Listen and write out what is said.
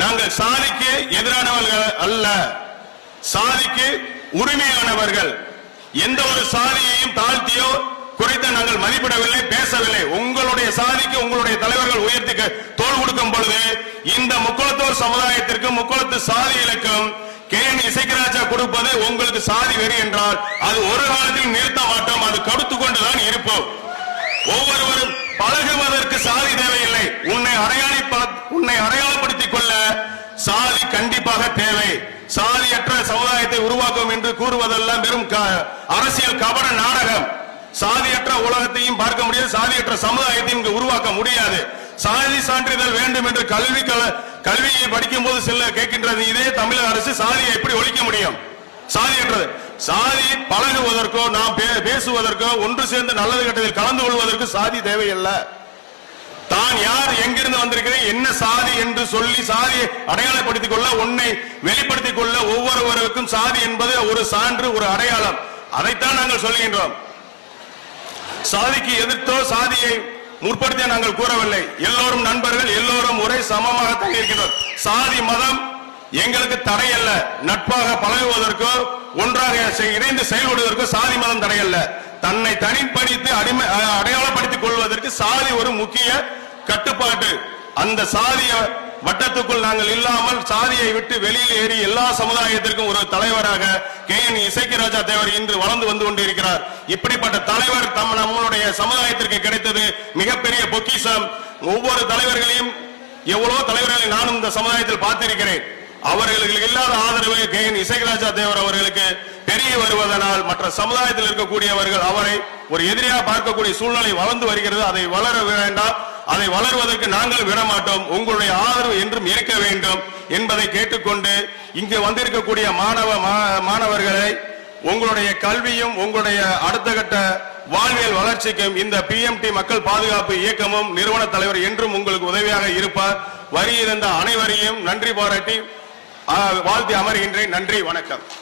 நாங்கள் சாதிக்கு எதிரானவர்கள் அல்ல, சாதிக்கு உரிமையானவர்கள். எந்த ஒரு சாதியையும் தாழ்த்தியோ குறைத்த நாங்கள் மதிப்பிடவில்லை, பேசவில்லை. உங்களுடைய சாதிக்கு உங்களுடைய தலைவர்கள் உயர்த்தி தோள் கொடுக்கும் பொழுது இந்த முக்குளத்தோர் சமுதாயத்திற்கு முக்குளத்து சாதிகளுக்கும் KN இசைக்கராஜா கொடுப்பது உங்களுக்கு சாதி வெறி என்றால் அது ஒரு காலத்தில் நிறுத்த மாட்டோம், அது கொடுத்து கொண்டுதான் இருப்போம். ஒவ்வொருவரும் பழகுவதற்கு சாதி தேவையில்லை. உன்னை அடையாளப்படுத்திக் கொள்ள சாதி கண்டிப்பாக தேவை. சாதியற்ற சமுதாயத்தை உருவாக்கும் என்று கூறுவதெல்லாம் வெறும் அரசியல் கபட நாடகம். சாதியற்ற உலகத்தையும் பார்க்க முடியாது, சாதியற்ற சமுதாயத்தையும் இங்கு உருவாக்க முடியாது. சாதி சான்றிதழ் வேண்டும் என்று கல்வியை படிக்கும் போது சில கேட்கின்றது, இதே தமிழக அரசு சாதியை எப்படி ஒழிக்க முடியும்? சாதியற்றது சாதி பழகுவதற்கோ நாம் பேசுவதற்கோ ஒன்று சேர்ந்து நல்லது கெட்டதில் கலந்து கொள்வதற்கு சாதி தேவையல்ல. தான் யார், எங்கிருந்து வந்திருக்கிறேன், என்ன சாதி என்று சொல்லி சாதியை அடையாளப்படுத்திக் கொள்ள, உன்னை வெளிப்படுத்திக் கொள்ள ஒவ்வொருவருக்கும் சாதி என்பது ஒரு சான்று, ஒரு அடையாளம். அதைத்தான் நாங்கள் சொல்லுகின்றோம். சாதிக்கு எதிர்த்தோ சாதியை முற்படுத்த நாங்கள் கூறவில்லை. எல்லோரும் நண்பர்கள், எல்லோரும் ஒரே சமமாகத்தான் இருக்கின்றோம். சாதி மதம் எங்களுக்கு தடையல்ல. நட்பாக பழகுவதற்கோ ஒன்றாக இணைந்து செயல்படுவதற்கோ சாதி மதம் தடையல்ல. தன்னை தனிப்படித்து அடையாளப்படுத்திக் கொள்வதற்கு சாதி ஒரு முக்கிய கட்டுப்பாட்டு. அந்த சாதிய வட்டத்துக்குள் நாங்கள் இல்லாமல் சாதியை விட்டு வெளியில் ஏறி எல்லா சமுதாயத்திற்கும் ஒரு தலைவராக KN இசைக்கராஜா தேவர் இன்று வளர்ந்து வந்து கொண்டிருக்கிறார். இப்படிப்பட்ட தலைவர் நம்மளுடைய சமுதாயத்திற்கு கிடைத்தது மிகப்பெரிய பொக்கிஷம். ஒவ்வொரு தலைவர்களையும் எவ்வளவோ தலைவர்களை நானும் இந்த சமுதாயத்தில் பார்த்திருக்கிறேன். அவர்களுக்கு இல்லாத ஆதரவு KN இசைக்கராஜா தேவர் அவர்களுக்கு பெருகி வருவதனால் மற்ற சமுதாயத்தில் இருக்கக்கூடியவர்கள் அவரை ஒரு எதிரியாக பார்க்கக்கூடிய சூழ்நிலை வளர்ந்து வருகிறது. அதை வளர வேண்டாம், அதை வளர்வதற்கு நாங்கள் விடமாட்டோம். உங்களுடைய ஆதரவு என்றும் இருக்க வேண்டும் என்பதை கேட்டுக்கொண்டு இங்கு வந்திருக்கக்கூடிய மாணவர்களை உங்களுடைய கல்வியும் உங்களுடைய அடுத்த கட்ட வாழ்வியல் வளர்ச்சிக்கும் இந்த PMT மக்கள் பாதுகாப்பு இயக்கமும் நிறுவன தலைவர் என்றும் உங்களுக்கு உதவியாக இருப்பார். வரியிருந்த அனைவரையும் நன்றி பாராட்டி வாழ்த்தி அமர்கின்றேன். நன்றி, வணக்கம்.